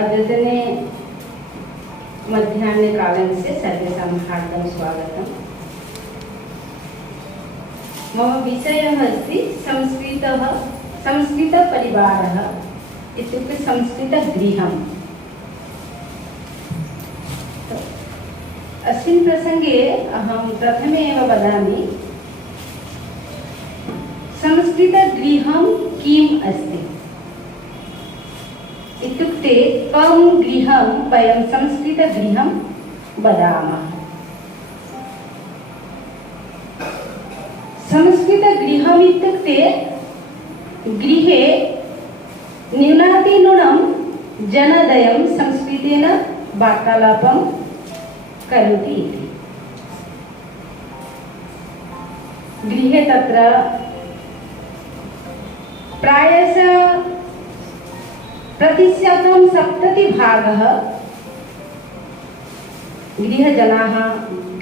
अद्यतने मध्याह्नकालस्य सर्वेषां हार्दं स्वागतम्। मम विषयः अस्ति संस्कृतपरिवारः इत्युक्ते संस्कृतगृहम्। अस्मिन् प्रसङ्गे अहं प्रथमे एव वदामि संस्कृतगृहं किम् अस्ति इत्युक्ते कं गृहं वयं संस्कृतगृहं वदामः। संस्कृतगृहम् इत्युक्ते गृहे न्यूनातिन्यूनं जनद्वयं संस्कृतेन वार्तालापं करोति इति। गृहे तत्र प्रायशः प्रतिशतं 70% गृहजनाः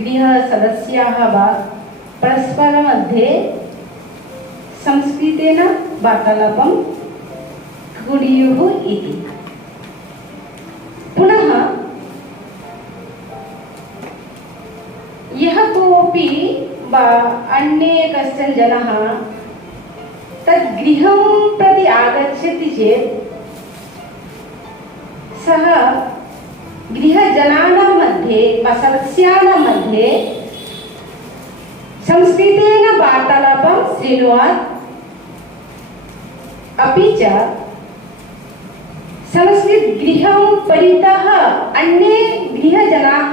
गृहसदस्याः वा परस्परमध्ये संस्कृतेन वार्तालापं कुर्युः इति। पुनः यः कोऽपि वा अन्ये कश्चन जनः तद् गृहं प्रति आगच्छति चेत् सः गृहजनानां मध्ये वा सदस्यानां मध्ये संस्कृतेन वार्तालापं शृणुयात्। अपि च संस्कृतगृहं परितः अन्ये गृहजनाः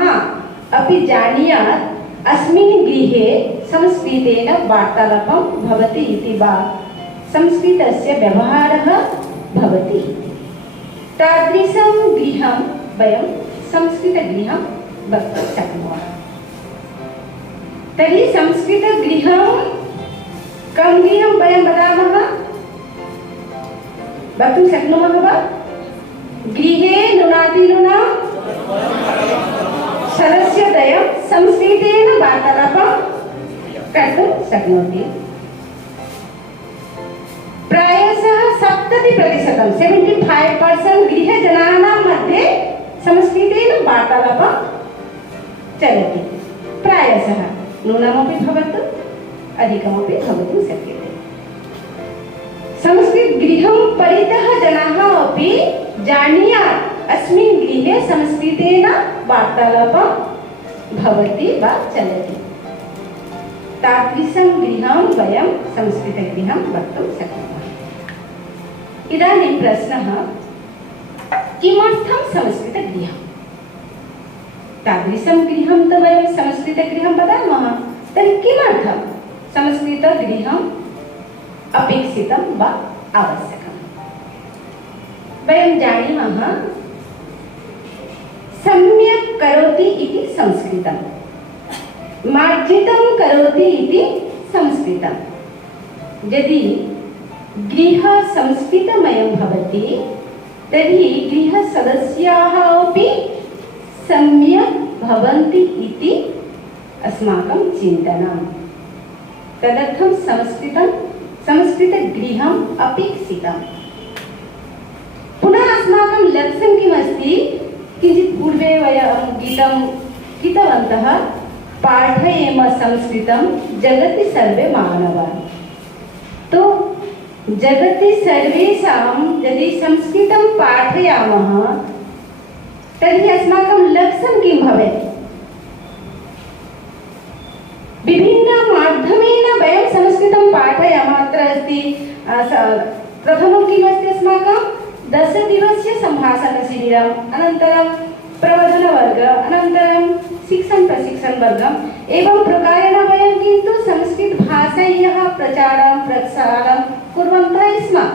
अपि जानीयात् अस्मिन् गृहे संस्कृतेन वार्तालापं भवति इति वा संस्कृतस्य व्यवहारः भवति। तादृशं गृहं वयं संस्कृतगृहं वक्तुं शक्नुमः। तर्हि संस्कृतगृहं कं गृहं वयं वदामः वक्तुं शक्नुमः वा? गृहे न्यूनातिन्यूनं सदस्यद्वयं संस्कृतेन वार्तालापं कर्तुं शक्नोति। प्रायशः 70% 75% गृहजनानां मध्ये संस्कृतेन वार्तालापं चलति। प्रायशः न्यूनमपि भवतु अधिकमपि भवितुं शक्यते। संस्कृतगृहं परितः जनाः अपि जानीयात् अस्मिन् गृहे संस्कृतेन वार्तालापं भवति वा चलति। तादृशं गृहं वयं संस्कृतगृहं वक्तुं शक्नुमः। इदानीं प्रश्नः, किमर्थं संस्कृतगृहं? तादृशं गृहं तु वयं संस्कृतगृहं वदामः, तर्हि किमर्थं संस्कृतगृहम् अपेक्षितं वा आवश्यकं? वयं जानीमः सम्यक् करोति इति संस्कृतं, मार्जितं करोति इति संस्कृतं। यदि गृहं संस्कृतमयं भवति तर्हि गृहसदस्याः अपि सम्यक् भवन्ति इति अस्माकं चिन्तनं। तदर्थं संस्कृतगृहम् अपेक्षितं। पुनः अस्माकं लक्ष्यं किमस्ति? किञ्चित् पूर्वे वयं गीतं गीतवन्तः, पाठयेम संस्कृतं जगति सर्वे मानवाः। तो जगति सर्वेषां यदि संस्कृतं पाठयामः तर्हि अस्माकं लक्ष्यं किं भवेत्? विभिन्नमाध्यमेन वयं संस्कृतं पाठयामः। अत्र अस्ति प्रथमं किमस्ति अस्माकं 10 दिवसीय सम्भाषणशिबिरम्, अनन्तरं प्रवचनवर्ग, अनन्तरं शिक्षण-प्रशिक्षणवर्गम्। एवं प्रकारेण वयं किन्तु संस्कृतभाषायाः प्रचारं प्रसारं कुर्वन्तः स्मः।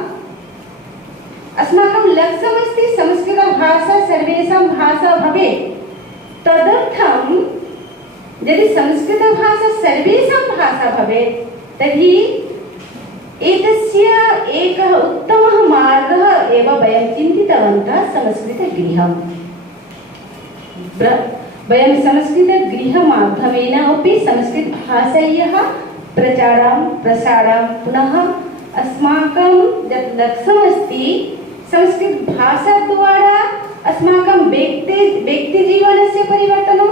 अस्माकं लक्ष्यमस्ति संस्कृतभाषा सर्वेषां भाषा भवेत्। तदर्थं यदि संस्कृतभाषा सर्वेषां भाषा भवेत् तर्हि एतस्य एकः उत्तमः मार्गः एव वयं चिन्तितवन्तः संस्कृतगृहम्। वयं संस्कृतगृहमाध्यमेन अपि संस्कृतभाषायाः प्रचारं प्रसारं पुनः अस्माकं यत् लक्ष्यमस्ति संस्कृतभाषाद्वारा अस्माकं व्यक्तिजीवनस्य परिवर्तनं,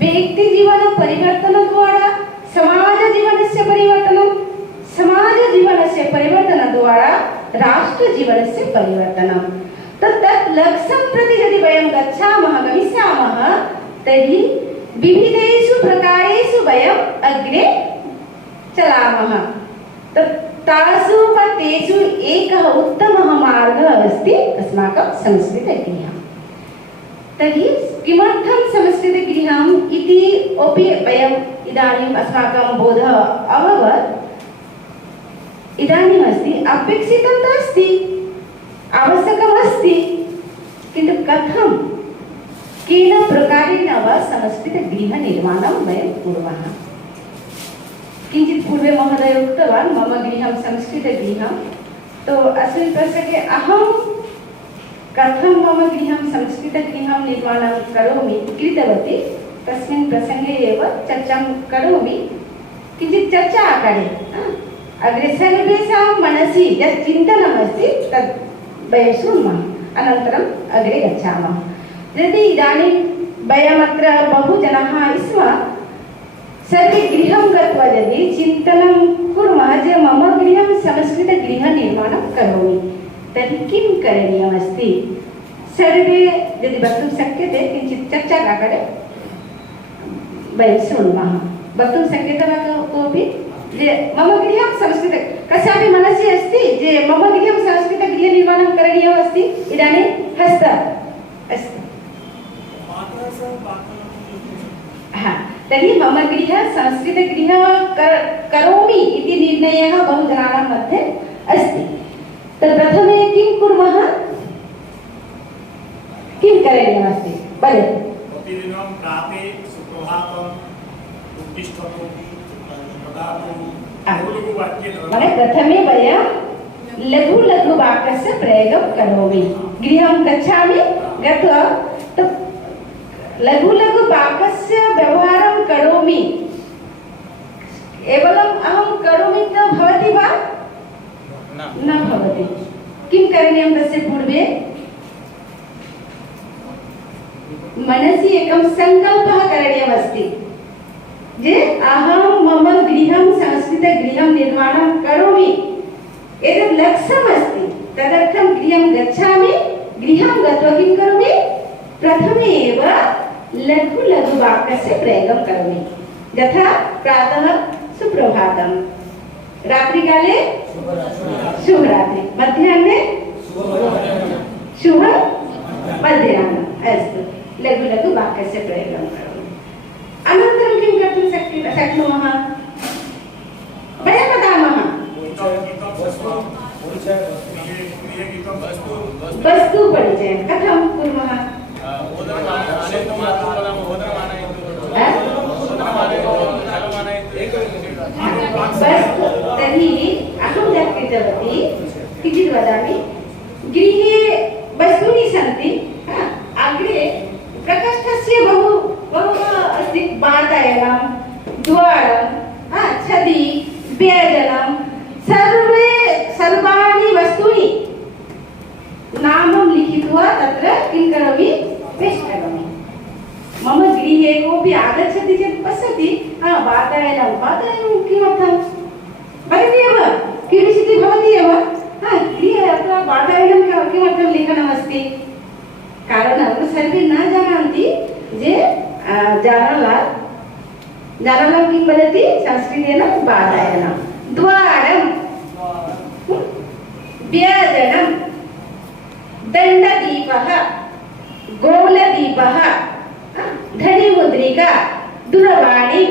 व्यक्तिजीवनपरिवर्तनद्वारा समाजजीवनस्य परिवर्तनं, समाजजीवनस्य परिवर्तनद्वारा राष्ट्रजीवनस्य परिवर्तनं। तत् लक्ष्यं प्रति यदि वयं गमिष्यामः तर्हि विविधेषु प्रकारेषु वयम् अग्रे चलामः। तासु तेषु एकः उत्तमः मार्गः अस्ति अस्माकं संस्कृतगृहं। तर्हि किमर्थं संस्कृतगृहम् इति अपि वयम् इदानीम् अस्माकं बोधः अभवत्। इदानीम् अस्ति अपेक्षितं नास्ति, आवश्यकमस्ति, किन्तु कथं केन प्रकारेण वा संस्कृतगृहनिर्माणं वयं कुर्मः। किञ्चित् पूर्वे महोदय उक्तवान् मम गृहं संस्कृतगृहं। तो अस्मिन् प्रसङ्गे अहं कथं मम गृहं संस्कृतगृहं निर्माणं करोमि कृतवती, तस्मिन् प्रसङ्गे एव चर्चां करोमि। किञ्चित् चर्चा आकारे अग्रे सर्वेषां मनसि यत् चिन्तनमस्ति तद् वयं शृण्मः, अनन्तरम् अग्रे गच्छामः। यदि इदानीं वयमत्र बहु जनाः स्मः, सर्वे गृहं गत्वा यदि चिन्तनं कुर्मः जे मम गृहं संस्कृतगृहनिर्माणं करोमि तर्हि किं करणीयमस्ति, सर्वे यदि वक्तुं शक्यते किञ्चित् चर्चाकारे वयं शृण्मः। वक्तुं शक्यते वा कोऽपि जे मम गृहं संस्कृत, कस्यापि मनसि अस्ति जे मम गृहं संस्कृतगृहनिर्माणं करणीयमस्ति? इदानीं हस्त अस्ति। तर्हि मम गृहं संस्कृतगृहं करोमि इति निर्णयः बहुजनानां मध्ये अस्ति। तत् प्रथमे किं कुर्मः, किं करणीयमस्ति वदतु। प्रतिदिनं प्राते सुप्रभातम् उत्तिष्ठतु ददातु मने प्रथमे वयं लघु लघु वाक्यस्य प्रयोगं करोमि। गृहं गच्छामि, गत्वा लघु लघु वाक्यस्य व्यवहारं करोमि। केवलम् अहं करोमि न भवति वा? न भवति। किं करणीयं तस्य पूर्वे? मनसि एकं सङ्कल्पः करणीयमस्ति जे अहं मम गृहं संस्कृतगृहं निर्माणं करोमि, एतत् लक्ष्यमस्ति। तदर्थं गृहं गच्छामि, गृहं गत्वा किं करोमि? प्रथमे एव लघु लघु वाक्यस्य प्रयोगं करोमि। यथा प्रातः सुप्रभातं, रात्रिकाले शुभरात्रि, मध्याह्ने शुभ मध्याह्नम्। अस्तु, लघु लघु वाक्यस्य प्रयोगं करोमि। अनन्तरं किं कर्तुं शक्नुमः? वयं वदामः वस्तुपरिचयं कथं कुर्मः? तर्हि अहं यत् कृतवती किञ्चित् वदामि। गृहे वस्तूनि सन्ति, अग्रे प्रकोष्ठस्य बहु अस्ति, वातायनं, द्वारं, छदी, व्यजनं, सर्वाणि वस्तूनि नामं लिखित्वा तत्र किं करोमि? पेस्ट् करोमि। मम गृहे कोऽपि आगच्छति चेत् पश्यति, वातायनं किमर्थं भवति एव, क्यूरियोसिटि भवति एव, गृहे अत्र वातायनं किमर्थं लिखनमस्ति? कारणं सर्वे न जानन्ति जे जानानं किं वदति संस्कृतेन? वातायनं, द्वारं, व्यजनं, दण्डदीपः, गोलदीपः, धनिमुद्रिका, दूरवाणी,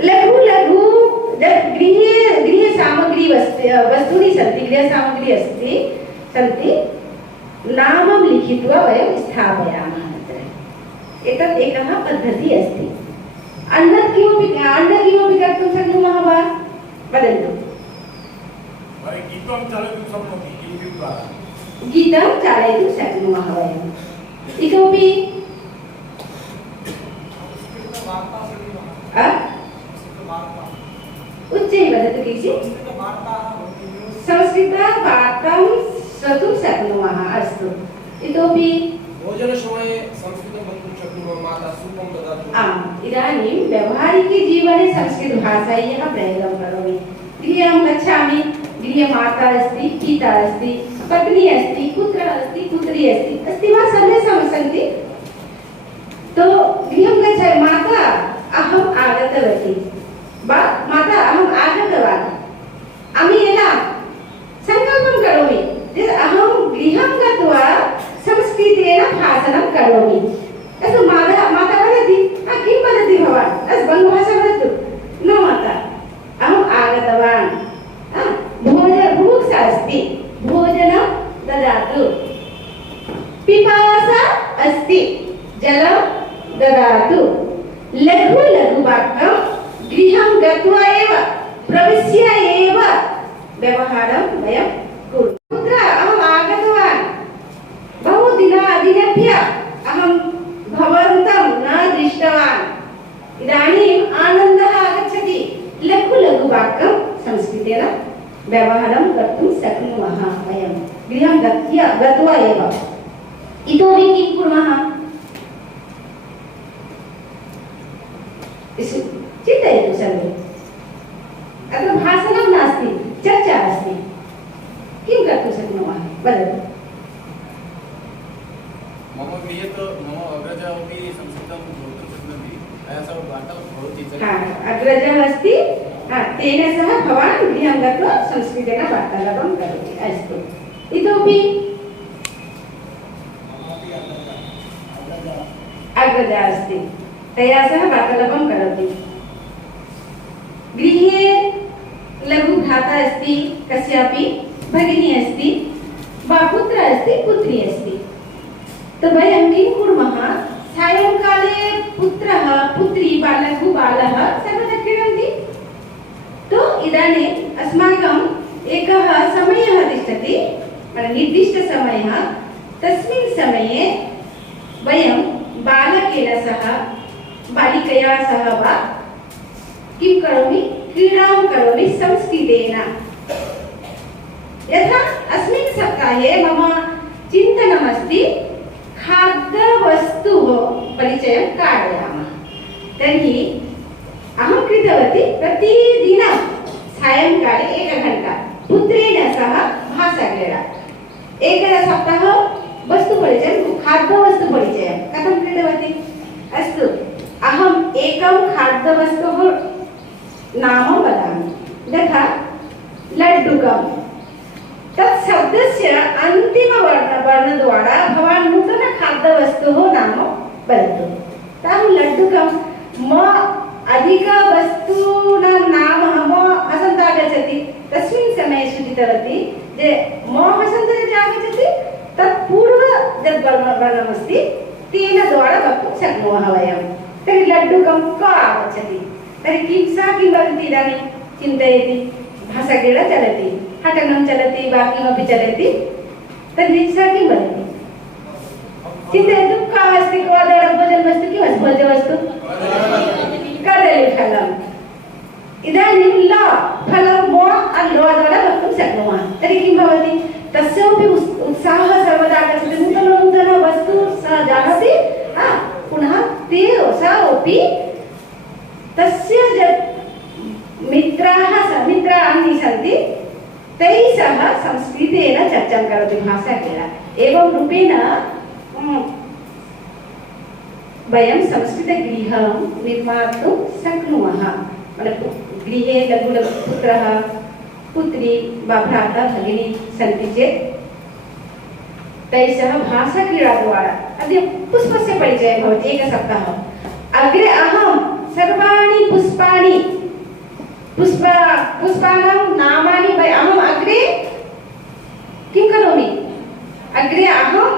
लघु लघु गृहे सामग्री वस्तूनि सन्ति, गृहसामग्री अस्ति सन्ति, नामं लिखित्वा वयं स्थापयामः तत्र। एतत् एकः पद्धतिः अस्ति। अन्यत् किमपि कर्तुं शक्नुमः वा? वदन्तु। गीतं चालयितुं शक्नुमः वयम्। इतोपि उच्चैः वदतु किञ्चित्। संस्कृतवार्तां श्रोतुं शक्नुमः। अस्तु, इतोपि भोजनसमये संस्कृतं वक्तुं शक्नुमः माता सूपं ददातु। इदानीं व्यावहारिकजीवने संस्कृतभाषायाः प्रयोगं करोमि। गृहे अहं गच्छामि, गृहे माता अस्ति, पिता अस्ति, पत्नी अस्ति, पुत्रः अस्ति, पुत्री अस्ति वा सर्वे सन्ति। तो गृहं गच्छामि, माता अहम् आगतवती, माता अहम् आगतवान्, अहं एला सङ्कल्पं करोमि यत् अहं गृहं गत्वा संस्कृतेन भाषणं करोमि। तत् माता वदति, किं वदति भवान्, तत् बङ्गभाषा वदतु। न माता, अहम् आगतवान्, बुभुक्षा अस्ति, भोजनं ददातु, पिपासा अस्ति, जलं ददातु। लघु लघु वाक्यं गृहं गत्वा एव प्रविश्य एव व्यवहारं वयं कुर्मः। पुत्र अहम् आगतवान्, बहु दिनेभ्यः अहं भवन्तं न दृष्टवान्, इदानीम् आनन्दः आगच्छति। लघु लघु वाक्यं संस्कृतेन व्यवहारं कर्तुं शक्नुमः वयं गृहं गत्वा एव। इतोपि किं कुर्मः, चिन्तयतु सर्वे। अत्र भाषणं नास्ति, चर्चा अस्ति, किं कर्तुं शक्नुमः वदतु। मम गृहे तु मम अग्रजा अपि संस्कृतं बोद्धुं शक्नोति, तया सह वार्तालापः भवति। अग्रजः अस्ति, तेन सह भवान् गृहं गत्वा संस्कृतेन वार्तालापं करोति। अस्तु, इतोपि अग्रजा अस्ति, तया सह वार्तालापं करोति। गृहे लघु भ्राता अस्ति, कस्यापि भगिनी अस्ति, वा पुत्रः अस्ति, पुत्री अस्ति। तो वयं किं कुर्मः, सायंकाले पुत्रः पुत्री वा लघु बालः सर्वदा क्रीडन्ति। तो इदानीम् अस्माकम् एकः समयः तिष्ठति, निर्दिष्टसमयः। तस्मिन् समये वयं बालकेन सह बालिकया सह वा किं करोमि, क्रीडां करोमि संस्कृतेन। यथा अस्मिन् सप्ताहे मम चिन्तनमस्ति, खाद्यवस्तुः परिचयं कारयामः। तर्हि अहं कृतवती, प्रतिदिनं सायंकाले 1 घण्टा पुत्रेण सह भाषाक्रीडा। एकसप्ताह वस्तुपरिचयं, खाद्यवस्तुपरिचयं कथं कृतवती। अस्तु, अहम् एकं खाद्यवस्तुः नाम वदामि। यथा लड्डुकं, तत् शब्दस्य अन्तिमवर्णद्वारा भवान् नूतनखाद्यवस्तुः नाम वदतु। तं लड्डुकं म अधिकवस्तूनां नाम म हसन्त आगच्छति, तस्मिन् समये सूचितवती जे म हसन्त यदि आगच्छति तत् पूर्व यद् वर्णमस्ति तेन द्वारा वक्तुं शक्नुमः वयं। तर्हि लड्डुकं क आगच्छति, तर्हि सा किं वदति, इदानीं चिन्तयति, भाषाक्रीडा चलति, हटनं चलति वा किमपि चलति, तर्हि सा किं वदति, चिन्तयतु। का अस्ति, भोजनवस्तु, किम् अस्ति भोज्यवस्तु, कदलीफलम्। इदानीं ल फलं म द्वारा वक्तुं शक्नुमः। तर्हि किं भवति, तस्यापि उत्साहः सर्वदा आगच्छति, नूतन वस्तु सः जानाति, पुनः सा अपि तस्य मित्राणि सन्ति, तैः सह संस्कृतेन चर्चां करोति, भाषाक्रीडा। एवं रूपेण वयं संस्कृतगृहं निर्मातुं शक्नुमः। गृहे लघु लघु पुत्रः पुत्री वा भ्राता भगिनी सन्ति चेत् तैः सह भाषाक्रीडाद्वारा। अद्य पुष्पस्य परिचयः भवति, एकसप्ताहः अग्रे अहं सर्वाणि पुष्पाणां नामानि अहम् अग्रे किं करोमि, अग्रे अहं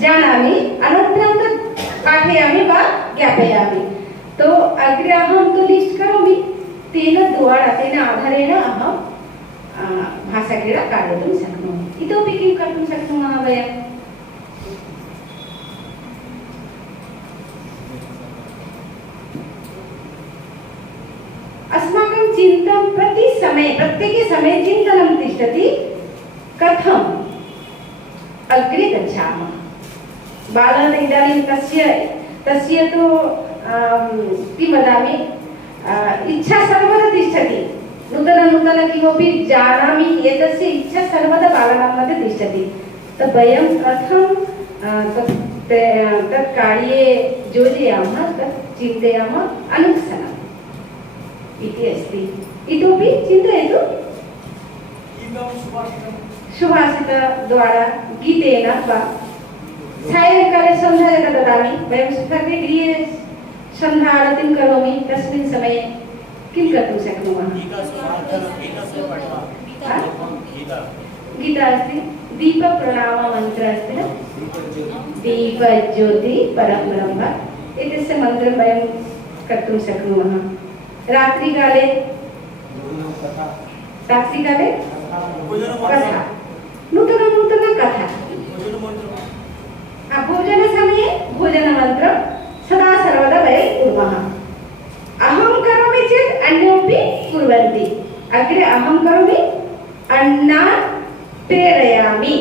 जानामि, अनन्तरं तत् पाठयामि वा ज्ञापयामि। तो अग्रे अहं तु लिस्ट् करोमि, तेन आधारेण अहं भाषाक्रीडा कारयितुं शक्नोमि। इतोपि किं कर्तुं शक्नुमः वयं, अस्माकं चिन्तनं प्रत्येके समये चिन्तनं तिष्ठति, कथं अग्रे गच्छामः। बालः इदानीं तस्य तु किं वदामि, इच्छा सर्वदा तिष्ठति। नूतन किमपि जानामि एतस्य इच्छा सर्वदा बालानां मध्ये तिष्ठति। तद् वयं कथं तत् कार्ये योजयामः, तत् चिन्तयामः अनुक्षणम् इति अस्ति। इतोपि चिन्तयतु। सुभाषितद्वारा गीतेन वा सायङ्काले सन्ध्या यदा ददामि, वयं सर्वे गृहे सन्ध्या आरतिं करोमि, तस्मिन् समये किं कर्तुं शक्नुमः? गीता अस्ति, दीपप्रणाममन्त्रः अस्ति न, दीपज्योति परं ब्रह्म, एतस्य मन्त्रं वयं कर्तुं शक्नुमः। रात्रिकाले कथा, नूतन कथा, भोजनसमये भोजनमन्त्रं सदा सर्वदा वयं कुर्मः। अहं करोमि चेत् अन्योपि कुर्वन्ति। अग्रे अहं करोमि, अन्यान् प्रेरयामि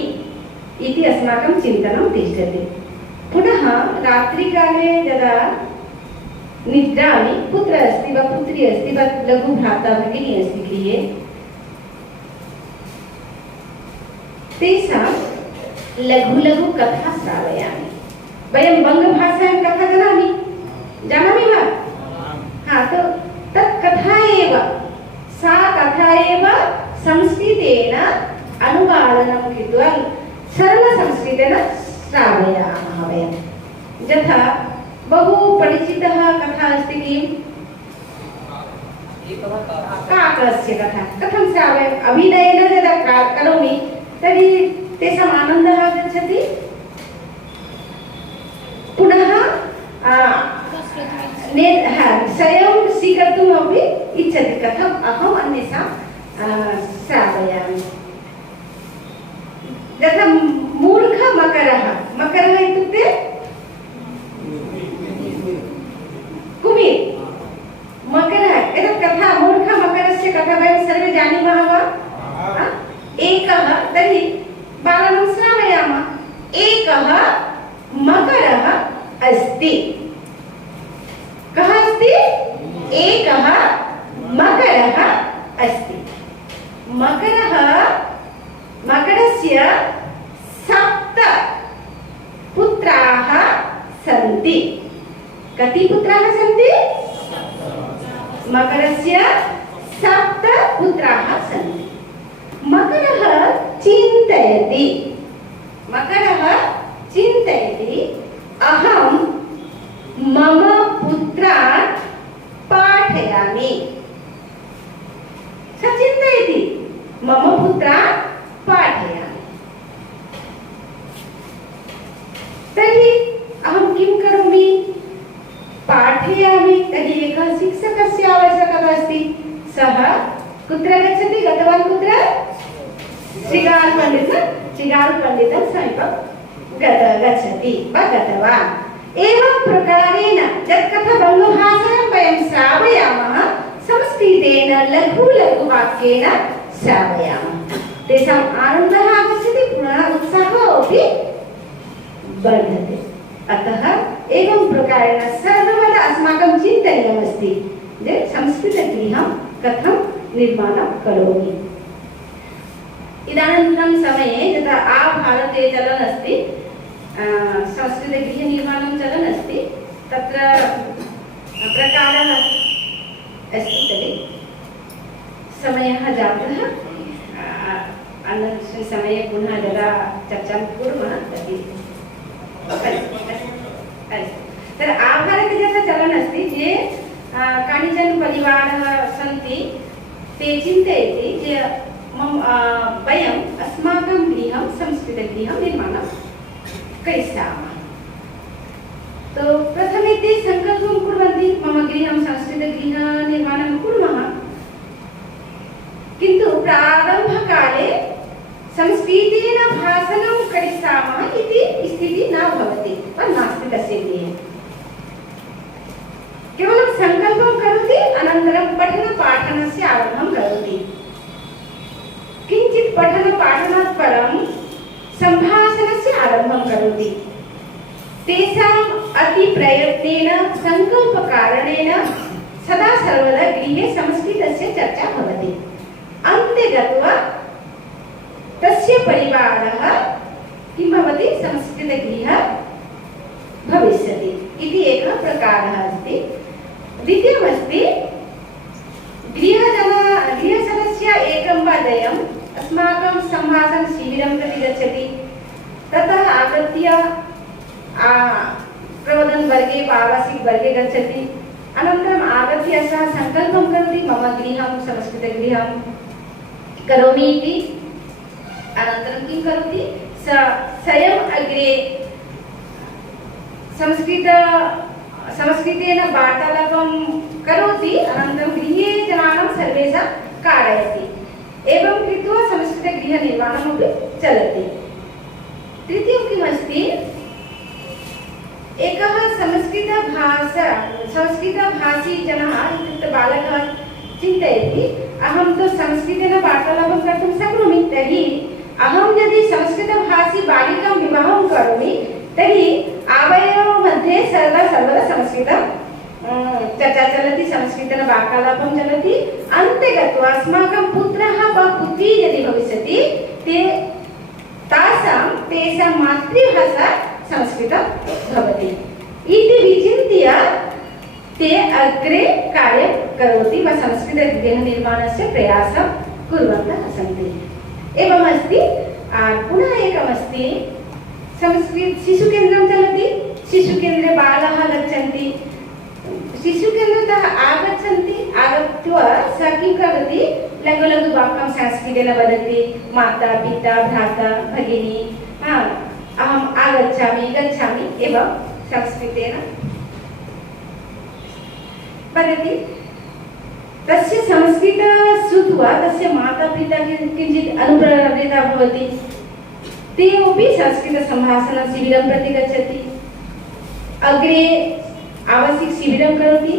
इति अस्माकं चिन्तनं तिष्ठति। पुनः रात्रिकाले यदा निद्रामि, पुत्रः अस्ति वा पुत्री अस्ति वा लघुभ्राता भगिनी अस्ति गृहे, तेषां लघु कथा श्रावयामि। वयं बङ्गभाषायां कथा जानामि वा? हाँ, तो तत् कथा एव, सा कथा एव संस्कृतेन अनुवादनं कृत्वा सरलसंस्कृतेन श्रावयामः वयं। यथा बहु परिचितः कथा अस्ति किम्? काकस्य कथा। कथं श्रावयामि? अभिनयेन यदा करोमि तर्हि तेषाम् आनन्दः आगच्छति। पुनः स्वयं स्वीकर्तुम् अपि इच्छति। कथम् अहम् अन्येषां श्रावयामि। यथा मूर्खमकरः, मकरः इत्युक्ते कुमिर्, मकरः। एतत् कथा, मूर्खमकरस्य कथा वयं सर्वे जानीमः वा? एकः, तर्हि बालानां श्रावयामः। एकः मकरः अस्ति। कः अस्ति? एकः मकरः अस्ति। मकरस्य 7 पुत्राः सन्ति। कति पुत्राः सन्ति? मकरस्य 7 पुत्राः सन्ति। मकरः चिन्तयति, अहं मम पुत्रान् पाठयामि। स चिन्तयति, मम पुत्रान् पाठयामि। तर्हि अहं किं करोमि? पाठयामि। तर्हि एकः शिक्षकस्य आवश्यकता अस्ति। सः कुत्र गच्छति? गतवान् कुत्र? श्रीगालपण्डितं समीपं गच्छति वा गतवान्। एवं प्रकारेण यत् कथा बङ्गभाषायां वयं श्रावयामः, संस्कृतेन लघु वाक्येन श्रावयामः। तेषाम् आनन्दः आगच्छति, पुनः उत्साहः अपि वर्धते। अतः एवं प्रकारेण सर्वदा अस्माकं चिन्तनीयमस्ति यत् संस्कृतगृहं कथं निर्माणं करोमि। इदानीन्तन समये यदा आभारते चलन् अस्ति, संस्कृतगृहनिर्माणं चलन् अस्ति, तत्र प्रकारः अस्ति। तर्हि समयः जातः, अन्यस्मिन् समये पुनः यदा चर्चां कुर्मः तर्हि तर्हि आभारते यथा चलन् अस्ति, ये कानिचन परिवाराः सन्ति, ते चिन्तयति वयम् अस्माकं गृहं संस्कृतगृहं निर्माणं करिष्यामः। तो प्रथमे ते सङ्कल्पं कुर्वन्ति, मम गृहं संस्कृतगृहनिर्माणं कुर्मः। किन्तु प्रारम्भकाले संस्कृतेन भाषणं करिष्यामः इति स्थितिः न भवति वा नास्ति तस्य गृहे। केवलं सङ्कल्पं करोति, अनन्तरं पठनपाठनस्य आरम्भं करोति। किञ्चित् पठनपाठनात् परं सम्भाषणस्य आरम्भं करोति तेषाम् अतिप्रयत्नेन सङ्कल्पकारणेन सदा सर्वदा गृहे संस्कृतस्य चर्चा भवति अन्ते गत्वा तस्य परिवारः किं भवति संस्कृतगृहः भविष्यति इति एकः प्रकारः अस्ति द्वितीयमस्ति गृहसदस्य एकं वा द्वयम् अस्माकं सम्भाषणशिबिरं प्रति गच्छति ततः आगत्य प्रबोधनवर्गे वा आवासिकवर्गे गच्छति अनन्तरम् आगत्य सः सङ्कल्पं करोति मम गृहं संस्कृतगृहं करोमि इति अनन्तरं किं करोति स्वयम् अग्रे संस्कृतेन वार्तालापं करोति अनन्तरं गृहे जनानां सर्वेषां कारयति एवं कृत्वा संस्कृतगृहनिर्माणमपि चलति तृतीयं किमस्ति एकः संस्कृतभाषी जनः इत्युक्ते बालकः चिन्तयति अहं तु संस्कृतेन वार्तालापं कर्तुं शक्नोमि तर्हि अहं यदि संस्कृतभाषी बालिकां विवाहं करोमि तर्हि आवयोः मध्ये सर्वदा संस्कृतं चर्चा चलति संस्कृतेन वार्तालापं चलति अन्ते गत्वा अस्माकं पुत्रः वा पुत्री यदि भविष्यति तेषां मातृभाषा संस्कृतं भवति इति विचिन्त्य ते अग्रे कार्यं करोति वा संस्कृतगृहनिर्माणस्य प्रयासं कुर्वन्तः सन्ति एवमस्ति पुनः एकमस्ति संस्कृत शिशुकेन्द्रं चलति शिशुकेन्द्रे बालाः गच्छन्ति शिशुकेन्द्रतः आगत्य सा किं करोति लघु लघु वाक्यं संस्कृतेन वदति माता पिता भ्राता भगिनी अहम् आगच्छामि गच्छामि एवं संस्कृतेन वदति तस्य संस्कृतं श्रुत्वा तस्य माता पिता किञ्चित् अनुप्रेरिता भवति ते अपि संस्कृतसम्भाषणशिबिरं प्रति गच्छति अग्रे आवासिकशिबिरं करोति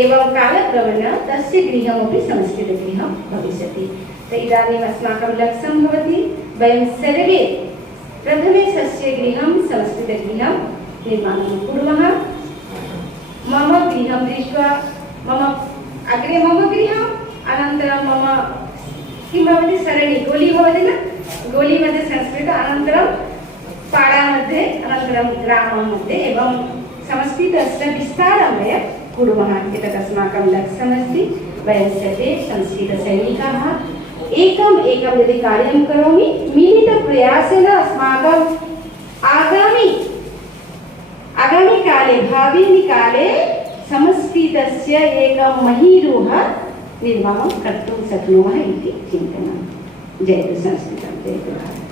एवं कालक्रमेण तस्य गृहमपि संस्कृतगृहं भविष्यति इदानीम् अस्माकं लक्ष्यं भवति वयं सर्वे प्रथमे स्वस्य गृहं संस्कृतगृहं निर्माणं कुर्मः मम गृहं दृष्ट्वा अग्रे मम गृहम् अनन्तरं मम किं भवति सरणी गोली भवति न गोली मध्ये संस्कृत अनन्तरं पाडा मध्ये अनन्तरं ग्राममध्ये एवं संस्कृतस्य विस्तारं वयं कुर्मः एतत् अस्माकं लक्ष्यमस्ति वयं सर्वे संस्कृतसैनिकाः एकं यदि कार्यं करोमि मिलितप्रयासेन अस्माकम् आगामि काले भाविकाले संस्कृतस्य एकं महीरुह निर्माणं कर्तुं शक्नुमः इति चिन्तनं जयतु संस्कृतं जयतु भारतम्।